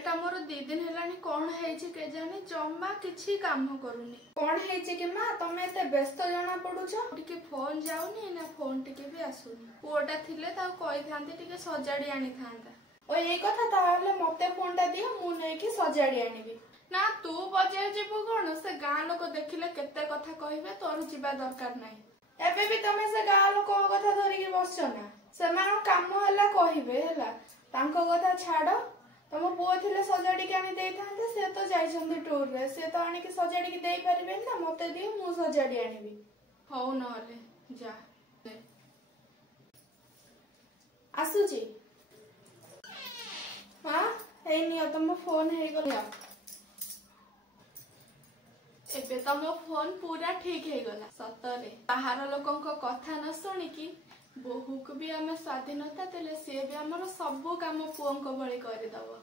Mobile टा मोर 2 दिन हेलानी कौन है केजानी जमा किछि काम करूनी। कौन है कि माँ तमे एते व्यस्त जना पड़ुछ? टिके फोन जाउनी ना फोन टिके भी आसुनी। पुओटा थिले ता कहि थांती टिके सजाडी आनी थांता। ओ ए कथा ताले मते फोन टा दियो मु नै कि सजाडी आनीबी। ना तू बजे जीवु कोन से गां लोक देखिले केते कथा कहिबे तोर जीवा दरकार नाही। एबे भी तमे से गां लोक कथा धरि के बसछ ना से मान काम हला कहिबे हला तांको कथा छाडो। तम पुओ थिले सजाडी के आनी देई थांते से तो जाइछंदी टूर रे से तो आनी के सजाडी के देई परिबे ना मते दियो मु सजाडी आनीबी। हौ नले जा आसुची माँ हे नियो तम फोन हे गला। एबे तम फोन पूरा ठीक है गला सतरे। बाहर लोकंक कथा न सुनी कि बहु को भी आम स्वाधीनता देले से भी हमर सब काम पुओंक भली कर दबो।